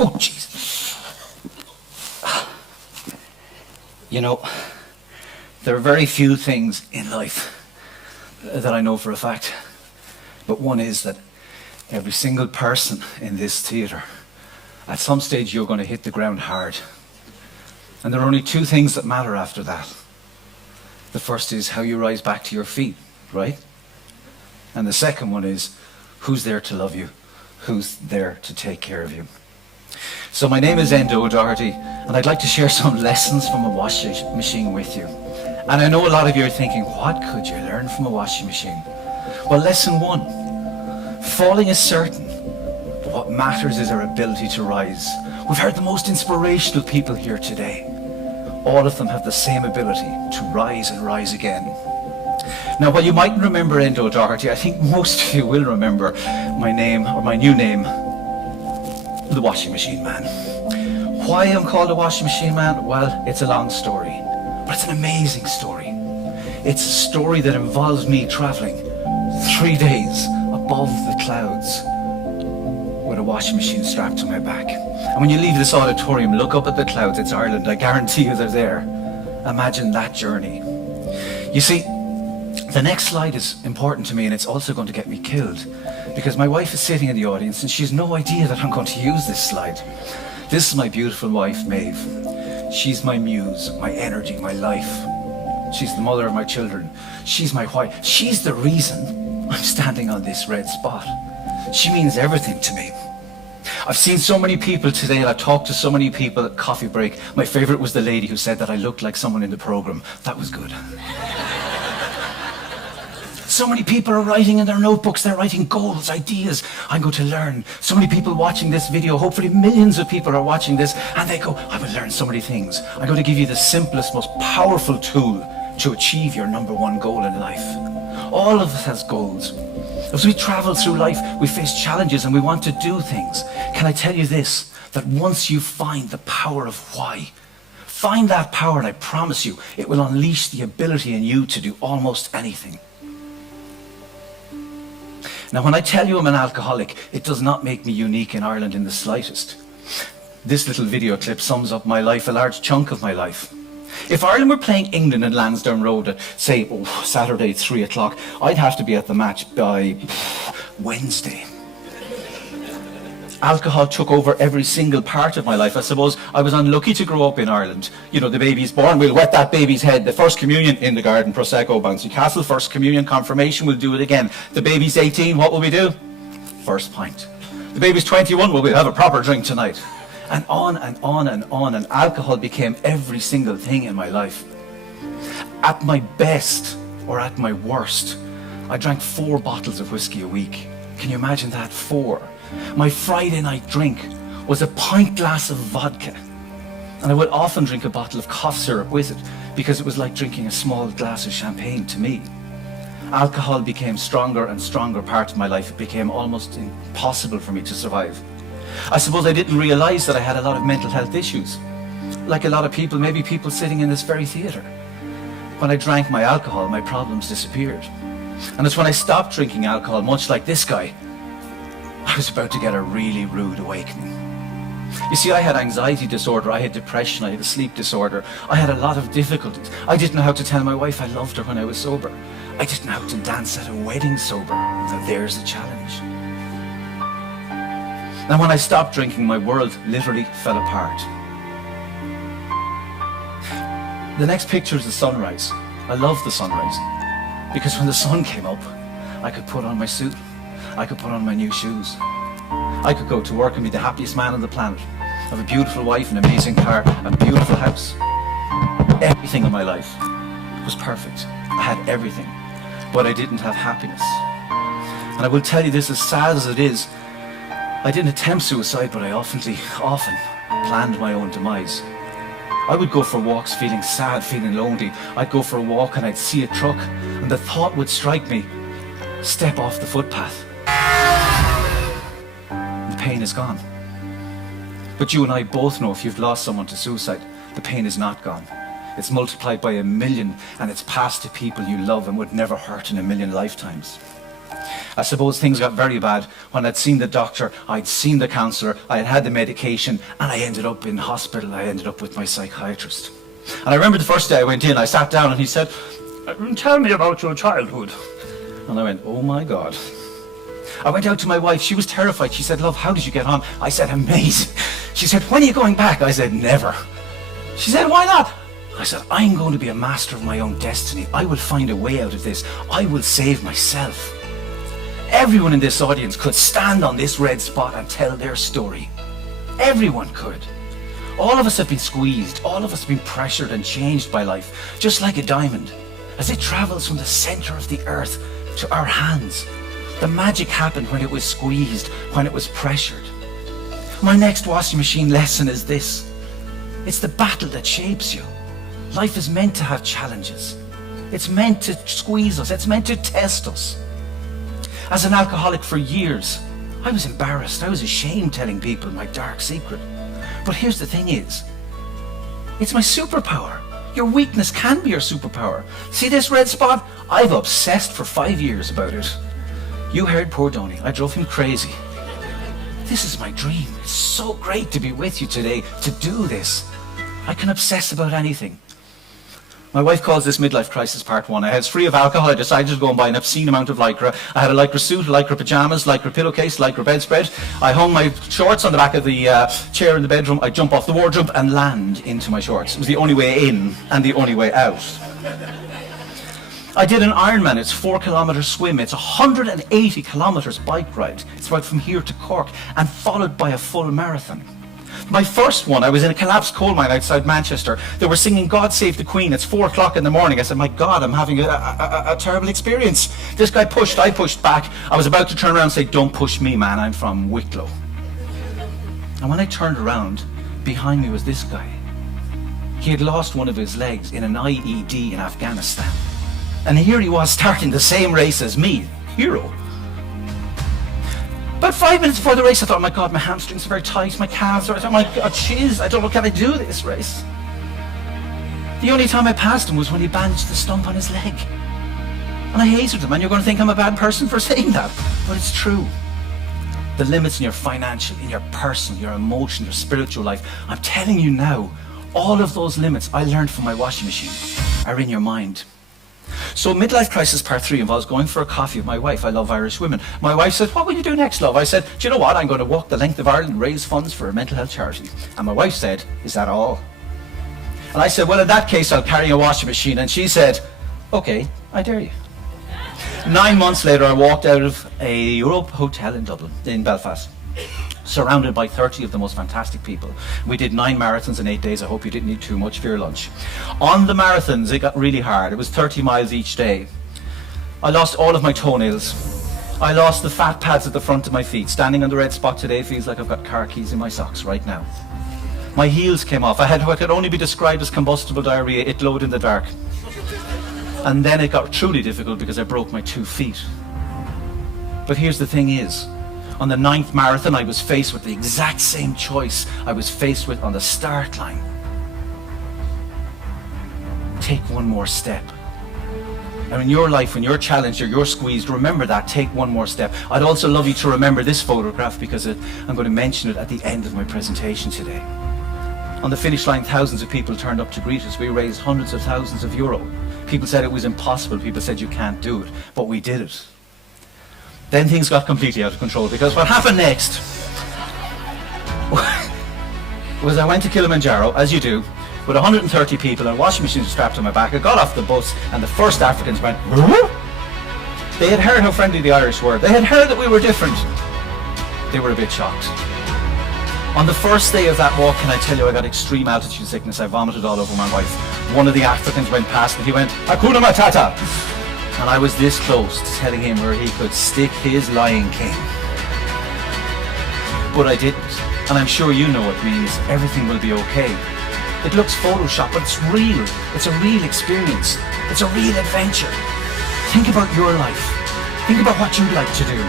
Oh, jeez. You know, there are very few things in life that I know for a fact. But one is that every single person in this theatre, at some stage you're going to hit the ground hard. And there are only two things that matter after that. The first is how you rise back to your feet, right? And the second one is who's there to love you, who's there to take care of you. So my name is Enda O'Doherty, and I'd like to share some lessons from a washing machine with you. And I know a lot of you are thinking, what could you learn from a washing machine? Well, lesson one, falling is certain, but what matters is our ability to rise. We've heard the most inspirational people here today. All of them have the same ability to rise and rise again. Now, while you mightn't remember Enda O'Doherty, I think most of you will remember my name, or my new name, the Washing Machine Man. Why I'm called the Washing Machine Man? Well, it's a long story, but it's an amazing story. It's a story that involves me traveling 3 days above the clouds with a washing machine strapped to my back. And when you leave this auditorium, look up at the clouds. It's Ireland. I guarantee you they're there. Imagine that journey. You see, the next slide is important to me, and it's also going to get me killed, because my wife is sitting in the audience and she has no idea that I'm going to use this slide. This is my beautiful wife, Maeve. She's my muse, my energy, my life. She's the mother of my children. She's my wife. She's the reason I'm standing on this red spot. She means everything to me. I've seen so many people today, and I've talked to so many people at coffee break. My favorite was the lady who said that I looked like someone in the program. That was good. So many people are writing in their notebooks. They're writing goals, ideas. I'm going to learn. So many people watching this video, hopefully millions of people are watching this, and they go, I will learn so many things. I'm going to give you the simplest, most powerful tool to achieve your number one goal in life. All of us has goals. As we travel through life, we face challenges and we want to do things. Can I tell you this, that once you find the power of why, find that power, and I promise you, it will unleash the ability in you to do almost anything. Now, when I tell you I'm an alcoholic, it does not make me unique in Ireland in the slightest. This little video clip sums up my life, a large chunk of my life. If Ireland were playing England in Lansdowne Road at, say, Saturday, 3 o'clock, I'd have to be at the match by Wednesday. Alcohol took over every single part of my life. I suppose I was unlucky to grow up in Ireland. You know, the baby's born, we'll wet that baby's head. The first communion in the garden, Prosecco, Bouncy Castle. First communion, confirmation, we'll do it again. The baby's 18, what will we do? First pint. The baby's 21, well, we'll have a proper drink tonight. And on and on and on, and alcohol became every single thing in my life. At my best, or at my worst, I drank 4 bottles of whiskey a week. Can you imagine that? 4. My Friday night drink was a pint glass of vodka. And I would often drink a bottle of cough syrup with it, because it was like drinking a small glass of champagne to me. Alcohol became stronger and stronger part of my life. It became almost impossible for me to survive. I suppose I didn't realize that I had a lot of mental health issues. Like a lot of people, maybe people sitting in this very theatre. When I drank my alcohol, my problems disappeared. And it's when I stopped drinking alcohol, much like this guy, I was about to get a really rude awakening. You see, I had anxiety disorder, I had depression, I had a sleep disorder. I had a lot of difficulties. I didn't know how to tell my wife I loved her when I was sober. I didn't know how to dance at a wedding sober. Now there's a challenge. And when I stopped drinking, my world literally fell apart. The next picture is the sunrise. I love the sunrise, because when the sun came up, I could put on my suit, I could put on my new shoes. I could go to work and be the happiest man on the planet. I have a beautiful wife, an amazing car, a beautiful house. Everything in my life was perfect. I had everything, but I didn't have happiness. And I will tell you this, as sad as it is, I didn't attempt suicide, but I often planned my own demise. I would go for walks feeling sad, feeling lonely. I'd go for a walk and I'd see a truck, and the thought would strike me, step off the footpath. The pain is gone. But you and I both know if you've lost someone to suicide, the pain is not gone. It's multiplied by 1,000,000, and it's passed to people you love and would never hurt in 1,000,000 lifetimes. I suppose things got very bad when I'd seen the doctor, I'd seen the counsellor, I had had the medication, and I ended up in hospital. I ended up with my psychiatrist. And I remember the first day I went in, I sat down and he said, "Tell me about your childhood." And I went, "Oh my God." I went out to my wife. She was terrified. She said, "Love, how did you get on?" I said, "Amazing." She said, "When are you going back?" I said, "Never." She said, "Why not?" I said, "I'm going to be a master of my own destiny. I will find a way out of this. I will save myself." Everyone in this audience could stand on this red spot and tell their story. Everyone could. All of us have been squeezed. All of us have been pressured and changed by life, just like a diamond. As it travels from the center of the earth to our hands, the magic happened when it was squeezed, when it was pressured. My next washing machine lesson is this. It's the battle that shapes you. Life is meant to have challenges. It's meant to squeeze us. It's meant to test us. As an alcoholic for years, I was embarrassed. I was ashamed telling people my dark secret. But here's the thing is, it's my superpower. Your weakness can be your superpower. See this red spot? I've obsessed for 5 years about it. You heard poor Donny. I drove him crazy. This is my dream. It's so great to be with you today, to do this. I can obsess about anything. My wife calls this midlife crisis part 1. I was free of alcohol. I decided to go and buy an obscene amount of Lycra. I had a Lycra suit, Lycra pajamas, Lycra pillowcase, Lycra bedspread. I hung my shorts on the back of the chair in the bedroom. I jump off the wardrobe and land into my shorts. It was the only way in and the only way out. I did an Ironman. It's 4-kilometre swim. It's 180 kilometres bike ride. It's right from here to Cork, and followed by a full marathon. My first one, I was in a collapsed coal mine outside Manchester. They were singing "God Save the Queen." It's 4 o'clock in the morning. I said, "My God, I'm having a terrible experience." This guy pushed, I pushed back. I was about to turn around and say, "Don't push me, man, I'm from Wicklow." And when I turned around, behind me was this guy. He had lost one of his legs in an IED in Afghanistan. And here he was starting the same race as me, hero. About 5 minutes before the race, I thought, "Oh my God, my hamstrings are very tight, my calves are..." I thought, "Oh my God, jeez, I don't know, can I do this race?" The only time I passed him was when he bandaged the stump on his leg. And I hated him, and you're going to think I'm a bad person for saying that, but it's true. The limits in your financial, in your personal, your emotional, your spiritual life, I'm telling you now, all of those limits I learned from my washing machine are in your mind. So midlife crisis part 3 involves going for a coffee with my wife. I love Irish women. My wife said, "What will you do next, love?" I said, "Do you know what? I'm going to walk the length of Ireland and raise funds for a mental health charity." And my wife said, "Is that all?" And I said, "Well, in that case, I'll carry a washing machine." And she said, "Okay, I dare you." 9 months later, I walked out of a Europe hotel in Dublin, in Belfast, surrounded by 30 of the most fantastic people. We did 9 marathons in 8 days. I hope you didn't eat too much for your lunch. On the marathons, it got really hard. It was 30 miles each day. I lost all of my toenails. I lost the fat pads at the front of my feet. Standing on the red spot today feels like I've got car keys in my socks right now. My heels came off. I had what could only be described as combustible diarrhea. It glowed in the dark. And then it got truly difficult because I broke my 2 feet. But here's the thing is, on the 9th marathon, I was faced with the exact same choice I was faced with on the start line. Take one more step. And in your life, when you're challenged or you're squeezed, remember that. Take one more step. I'd also love you to remember this photograph because I'm going to mention it at the end of my presentation today. On the finish line, thousands of people turned up to greet us. We raised hundreds of thousands of euro. People said it was impossible. People said you can't do it. But we did it. Then things got completely out of control, because what happened next was I went to Kilimanjaro, as you do, with 130 people and washing machines strapped on my back. I got off the bus and the first Africans went, "Whoa?" They had heard how friendly the Irish were. They had heard that we were different. They were a bit shocked. On the first day of that walk, can I tell you, I got extreme altitude sickness. I vomited all over my wife. One of the Africans went past and he went, "Hakuna Matata." And I was this close to telling him where he could stick his Lion King. But I didn't. And I'm sure you know it means everything will be okay. It looks Photoshop, but it's real. It's a real experience. It's a real adventure. Think about your life. Think about what you'd like to do.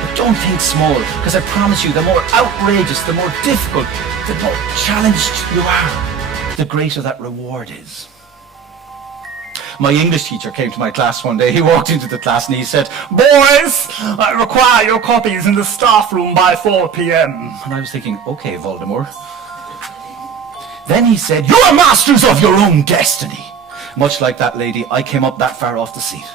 But don't think small, because I promise you, the more outrageous, the more difficult, the more challenged you are, the greater that reward is. My English teacher came to my class one day. He walked into the class and he said, "Boys, I require your copies in the staff room by 4 p.m. And I was thinking, okay, Voldemort. Then he said, "You are masters of your own destiny." Much like that lady, I came up that far off the seat.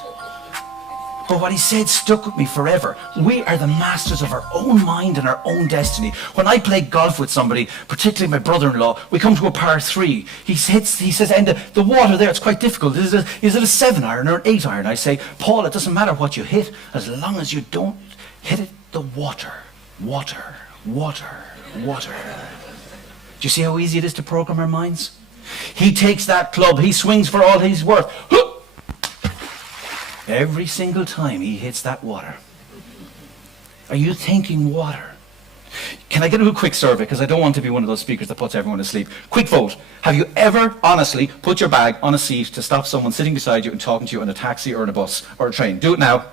But what he said stuck with me forever. We are the masters of our own mind and our own destiny. When I play golf with somebody, particularly my brother-in-law, we come to a par 3. He says, "Enda, the water there, it's quite difficult. Is it a 7 iron or an 8 iron? I say, "Paul, it doesn't matter what you hit, as long as you don't hit it the water. Water, water, water." Do you see how easy it is to program our minds? He takes that club, he swings for all he's worth. Every single time he hits that water. Are you thinking water? Can I get a quick survey? Because I don't want to be one of those speakers that puts everyone to sleep. Quick vote. Have you ever honestly put your bag on a seat to stop someone sitting beside you and talking to you in a taxi or in a bus or a train? Do it now.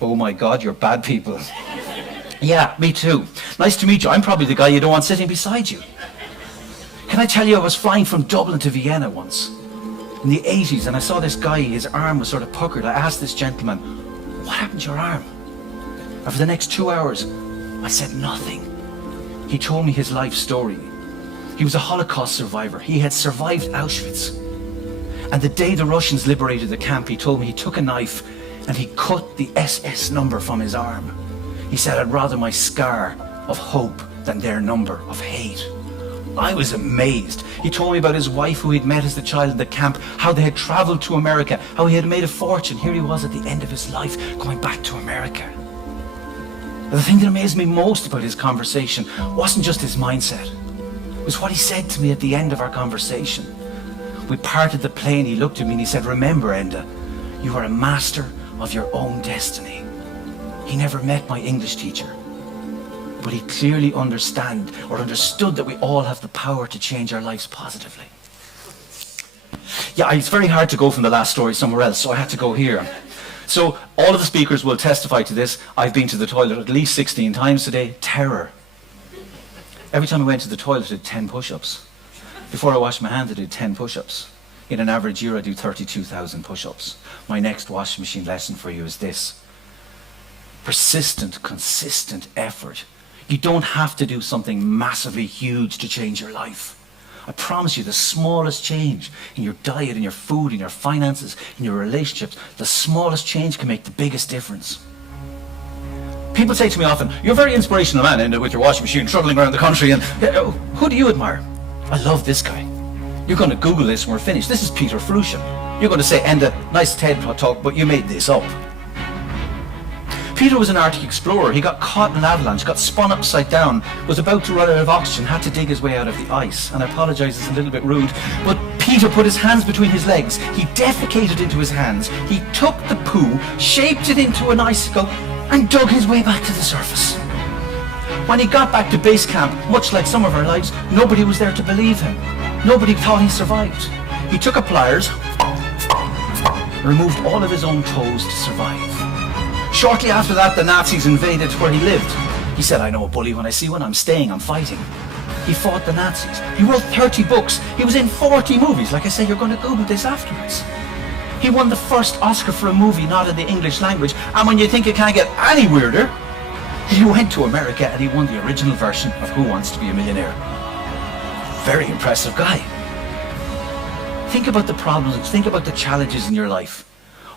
Oh my God, you're bad people. Yeah, me too. Nice to meet you. I'm probably the guy you don't want sitting beside you. Can I tell you, I was flying from Dublin to Vienna once in the 80s, and I saw this guy, his arm was sort of puckered. I asked this gentleman, "What happened to your arm?" And for the next 2 hours, I said nothing. He told me his life story. He was a Holocaust survivor. He had survived Auschwitz. And the day the Russians liberated the camp, he told me he took a knife and he cut the SS number from his arm. He said, "I'd rather my scar of hope than their number of hate." I was amazed. He told me about his wife who he'd met as a child in the camp, how they had traveled to America, how he had made a fortune. Here he was at the end of his life, going back to America. The thing that amazed me most about his conversation wasn't just his mindset. It was what he said to me at the end of our conversation. We parted the plane, he looked at me and he said, "Remember, Enda, you are a master of your own destiny." He never met my English teacher, but he clearly understood that we all have the power to change our lives positively. Yeah, it's very hard to go from the last story somewhere else, so I had to go here. So all of the speakers will testify to this. I've been to the toilet at least 16 times today. Terror. Every time I went to the toilet, I did 10 push-ups. Before I washed my hands, I did 10 push-ups. In an average year, I do 32,000 push-ups. My next washing machine lesson for you is this. Persistent, consistent effort. You don't have to do something massively huge to change your life. I promise you, the smallest change in your diet, in your food, in your finances, in your relationships, the smallest change can make the biggest difference. People say to me often, "You're a very inspirational man, Enda, with your washing machine, traveling around the country, and who do you admire?" I love this guy. You're going to Google this when we're finished. This is Peter Fruscian. You're going to say, "Enda, nice TED talk, but you made this up." Peter was an Arctic explorer. He got caught in an avalanche, got spun upside down, was about to run out of oxygen, had to dig his way out of the ice. And I apologize, it's a little bit rude, but Peter put his hands between his legs. He defecated into his hands. He took the poo, shaped it into an icicle, and dug his way back to the surface. When he got back to base camp, much like some of our lives, nobody was there to believe him. Nobody thought he survived. He took a pliers, removed all of his own toes to survive. Shortly after that, the Nazis invaded where he lived. He said, "I know a bully when I see one. I'm staying, I'm fighting." He fought the Nazis. He wrote 30 books. He was in 40 movies. Like I say, you're going to Google this afterwards. He won the first Oscar for a movie not in the English language. And when you think it can't get any weirder, he went to America and he won the original version of Who Wants to Be a Millionaire. Very impressive guy. Think about the problems, think about the challenges in your life.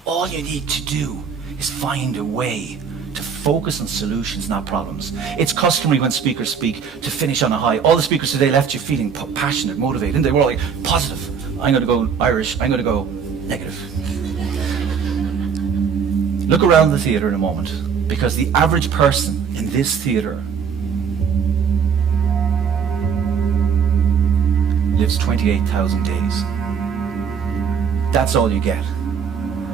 All you need to do is find a way to focus on solutions, not problems. It's customary when speakers speak to finish on a high. All the speakers today left you feeling passionate, motivated, and they were all like, positive. I'm going to go Irish, I'm going to go negative. Look around the theatre in a moment, because the average person in this theatre lives 28,000 days. That's all you get.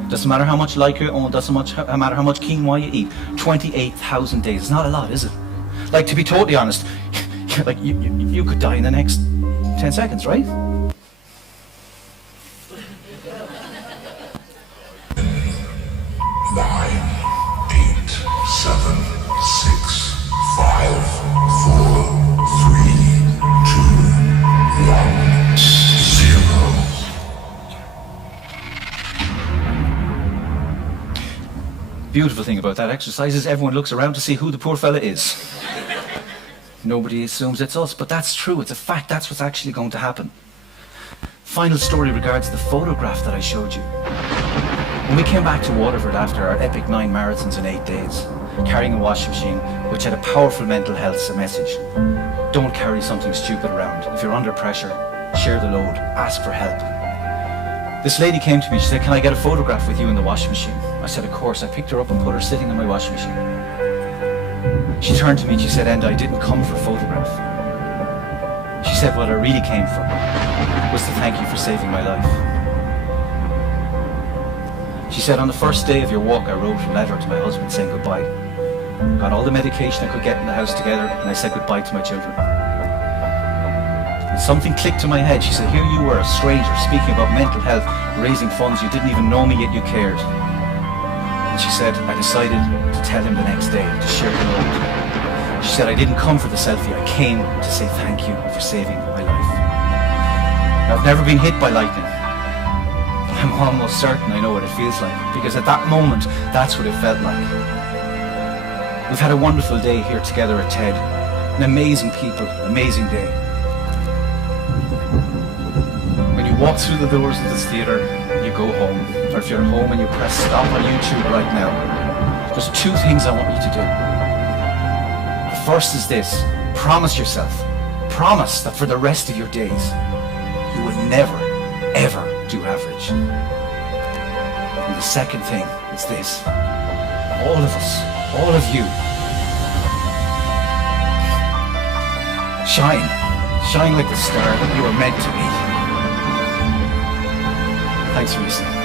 Doesn't matter how much like you own, doesn't matter how much quinoa you eat. 28,000 days. It's not a lot, is it? Like, to be totally honest, like you could die in the next 10 seconds, right? 9, 8, 7, 6, 5, 4, 3, 2, 1, 0. Beautiful thing about that exercise is everyone looks around to see who the poor fella is. Nobody assumes it's us, but that's true. It's a fact. That's what's actually going to happen. Final story regards the photograph that I showed you. When we came back to Waterford after our epic 9 marathons in 8 days, carrying a washing machine which had a powerful mental health message. Don't carry something stupid around. If you're under pressure, share the load, ask for help. This lady came to me, she said, "Can I get a photograph with you in the washing machine?" I said, "Of course." I picked her up and put her sitting in my washing machine. She turned to me and she said, "Enda, I didn't come for a photograph." She said, "What I really came for was to thank you for saving my life." She said, "On the first day of your walk, I wrote a letter to my husband saying goodbye. Got all the medication I could get in the house together, and I said goodbye to my children. And something clicked in my head." She said, "Here you were, a stranger, speaking about mental health, raising funds. You didn't even know me, yet you cared." And she said, "I decided to tell him the next day, to share the load." She said, "I didn't come for the selfie. I came to say thank you for saving my life." Now, I've never been hit by lightning. I'm almost certain I know what it feels like, because at that moment, that's what it felt like. We've had a wonderful day here together at TED. An amazing people, amazing day. When you walk through the doors of this theatre, you go home. Or if you're at home and you press stop on YouTube right now, there's 2 things I want you to do. The first is this: promise yourself, promise that for the rest of your days, you will never, ever do average. And the second thing is this: all of us, all of you, shine like the star that you were meant to be. Thanks for listening.